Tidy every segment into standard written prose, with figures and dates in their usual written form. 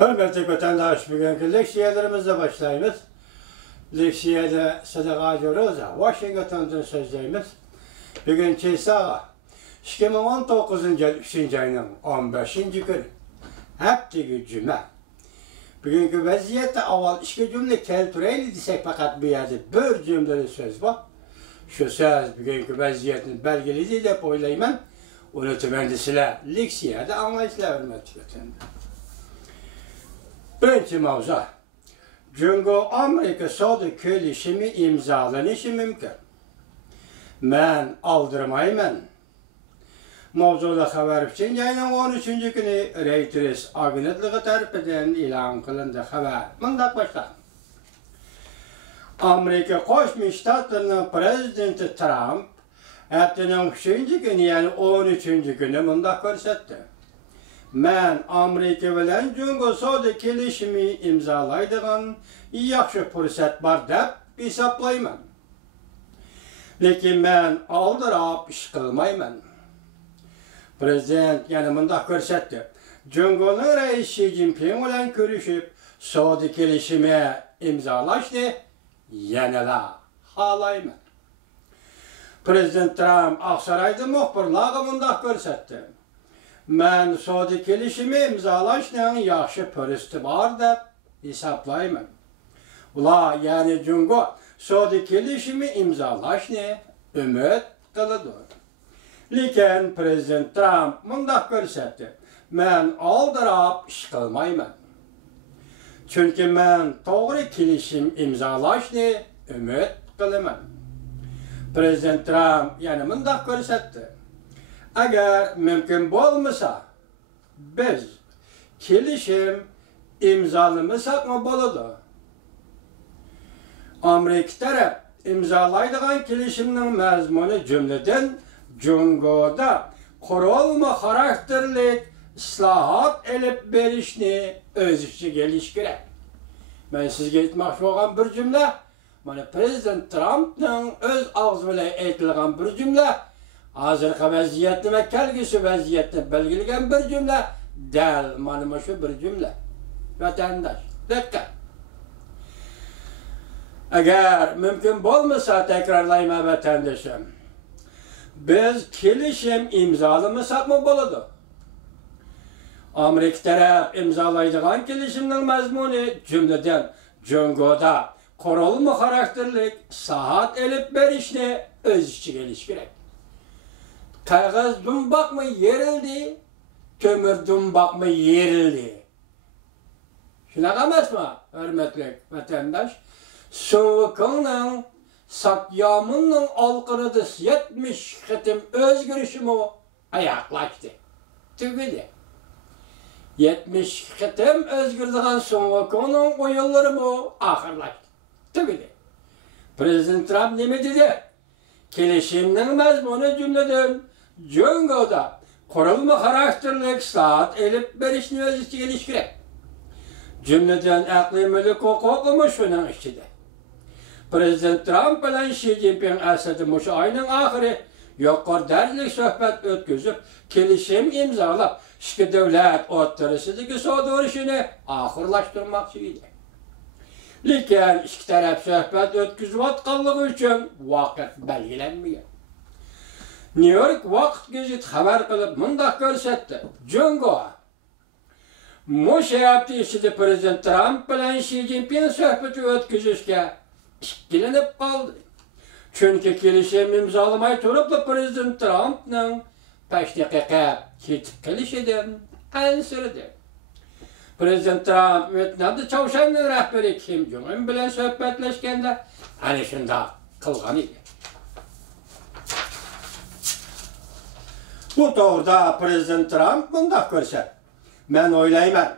Hürmetli vatandaş, bugünkü leksiyelerimizle başlayımız. Leksiyede Sadaka Roza, Washington'dan sözleyimiz. Bugünkü sağa 2019 yıl 3. ayının 15. günü. Hepteki cüme. Bugünkü vaziyette avval iki cümle keltireyli desek fakat bir yerde bir cümleli söz var. Şu söz bugünkü vaziyetin belgelidir de oylayman. Onu tümendisiyle leksiyede anlayışla hürmetli vatandaş. Birinci mavzu. Cumhur-Amerika Savdo Kelişimi imzalanışı mümkün. Men aldırmayman. Mavzuda haber için yayının 13. günü Reuters agentliği tarafından ilan kılındı haber. Mındak başlar. Amerika Koşmuş Ştatlarının Prezidenti Trump haftanın 3. günü yani 13. günü mındak görsetti. Men Amerika bilen Cumhur Savdo Kelişimi imzalaydigan yaxşı fırsat var dep hesaplayman. Lekin men aldırap iş kılmayman. Prezident yani mındak görsetti. Cumhur'un reisi Xi Jinping bilen görüşüp Savdo Kelişimi imzalaştı yanıla halayman. Prezident Trump Aksaray'da muhbirlığa mındak görsetti. Men Savdo Kelişimi imzalaştığın yaxşı fırsatı var dep hesaplayman. Ula yani Cumhur Savdo Kelişimi imzalaştı ümit kılıdır. Lekin Prezident Trump mındak görsetti. Men aldırap iş kılmayman. Çünkü men doğru kelişim imzalaştı ümit kılıman. Prezident Trump yani mındak görsetti. Eğer mümkün olmasa biz kelişim imzalamasak mı boladı? Amerika taraf imzalaydigan kelişimning mazmuni cümleden Cumhurda kurulma karakterlik islahat elip berişni öz içi geliş gerek. Ben sizge etmek olan bir cümle, mana Prezident Trump'ның öz ağzı bilen aytilgan bir cümle, hazırki vaziyetni ve kelgüsü vaziyetni belgilegen bir cümle, del mana şu bir cümle. Vatandaş, dikkat. Eğer mümkün olmasa tekrarlayma vatandaşım. Biz kelişim imzalamasak mı boladı? Amerika taraf imzalaydigan kelişimning mazmuni cümleden Cumhurda kurulma karakterlik saat elip berişni öz içi geliş gerek. Kağız dumbak mı yerildi, kömür dumbak mı yerildi? Şuna emas mı hürmetli vatandaş? Soğukunun Sakyamının alqırıdı 70 xitim özgürüşümü ayaklaştı. Tügüdü. 70 xitim özgürlüğün Soğukunun oyunları mı ahırlaştı. Tügüdü. Prezident Trump ne dedi? Kelişiminin mazmunu cümleden Cumhurda kurulma karakterlik saat elip berişini öz içi geliş gerek. Cümleden akli mülk hukuku mu şunun içinde? Prezident Trump bilen Xi Jinping asadi şu ayının ahiri yuqori darajalik suhbat ötküzüp kelişim imzalap iki devlet o'rtasidagi savdo urushini oxirlashtirmoqchi edi. Lekin ikki taraf suhbat o'tkazayotganligi uchun vaqt belgilanmagan. New York vaqt gazeti xabar qilib mundaq ko'rsatdi. Cumhur Moshe hafta ichida Prezident Trump bilan Xi Jinping suhbati o'tkazishga ikkilenip kaldı. Çünkü kelişim imzalamay turupla Prezident Trump'ның 5 dakika ketip kelişinden ansırdı. Prezident Trump Vietnamda Çavuşan'ın rehberi Kim Jong-un bilen sohbetleşkende hani şunda kılgan idi. Bu doğruda Prezident Trump mındak görse. Men oylayman.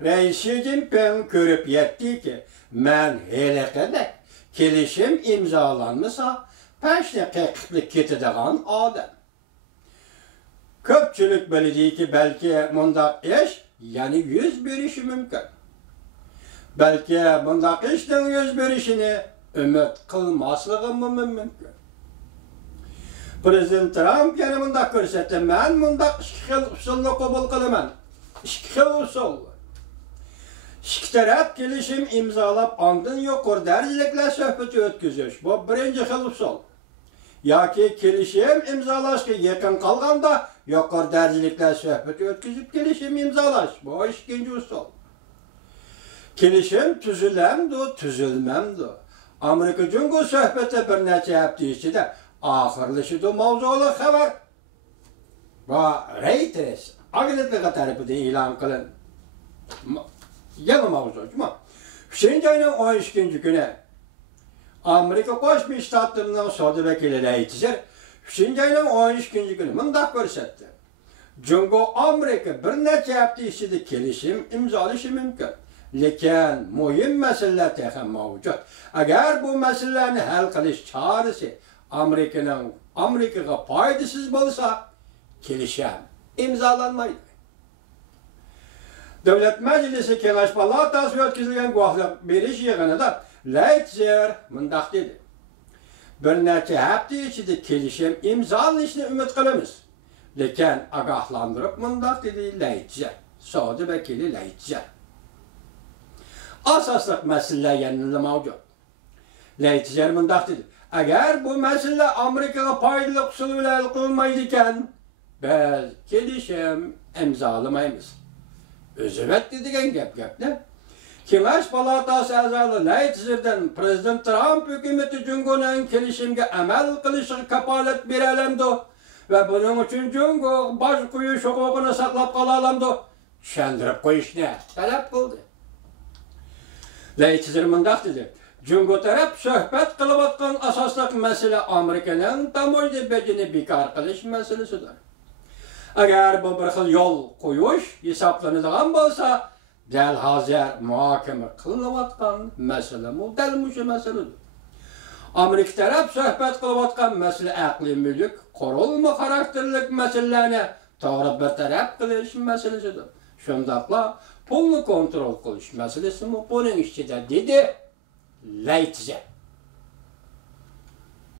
Reis Xi Jinping görüp yetti ki men helekede kelişim imzalanmasa 5 dakikalık ketadigan adam. Köpçülük bildi ki belki mundaq iş yani yüz berişi mümkün. Belki mundaq işning yüz berişini ümit kılmaslığı mümkün. Prezident Trump yana mundaq ko'rsatdi. Men mundaq ikki xil usulni qabul qilaman. Ikki xil usul. İki taraf kelişim imzalap andın yuqur derecelikle söhbeti ötküzüş. Bu birinci xil usul. Yoki kelişim imzalashga yaqin qolganda yuqur derecelikle söhbeti ötküzüp kelişim imzalash. Bu ikinci usul. Kelişim tüzülemdi, tüzülmemdi. Amerika Cumhuriyeti söhbeti bir neçe hafta içinde ahırlaşıdı mavzulu haber. Bu Reuters agentliği tarafından ilan kılın. Yanı mavzu. Hüseyin ayının 12. günü Amerika Qo'shma Shtatlarining Savdo vakili Leitzer Hüseyin ayının 12. günü mundaq ko'rsatdi. Jungo Amerika bir necha hafta ichida kelishim imzolashi mumkin. Lekin muhim masalalar ham mavjud. Agar bu masalalarni hal qilish chorasi Amerikaga foydasiz bo'lsa, kelishim imzolanmaydi. Davlat Majlisi Kengash palatasi o'tkazilgan guvohlik berish yig'inida Leitzer mundaq dedi. Bir necha hafta ichida kelishim imzolanishini umid qilamiz. Lekin ogohlantirib mundaq dedi Leitzer, savdo vakili Leitzer. Asosliq masalalar yana mavjud. Leitzer mundaq dedi. Agar bu masala Amerikaga foydali usul bilan hal qilinmaydi ekan, biz kelishim imzolamaymiz. O'zivat degan gapni Kengash palatasi a'zosi Leitzerdan Prezident Trump hukumati Jungoning kelishimga amal qilishiga kafolat bera olamdi va buning uchun Jungo bosh qo'yish huquqini saqlab qola olamdi. Tushuntirib qo'yishni talab qildi. Leitzer mundaq dedi. Jungo taraf suhbat qilayotgan asosliq masala Amerikaning tamoyil bejini bekor qilish masalasidir. Agar bu bir xil yo'l qo'yish hisoblanadigan bo'lsa, dal hozir muhokama qilinayotgan masala dal mushu masaladir. Amerika taraf suhbat qilayotgan masala aqliy mulk, qurilma xarakterlik masalalarni to'g'ri bir taraf qilish masalasidir. Shundaqla pulni kontrol qilish masalasi buning ichida dedi Leitzer.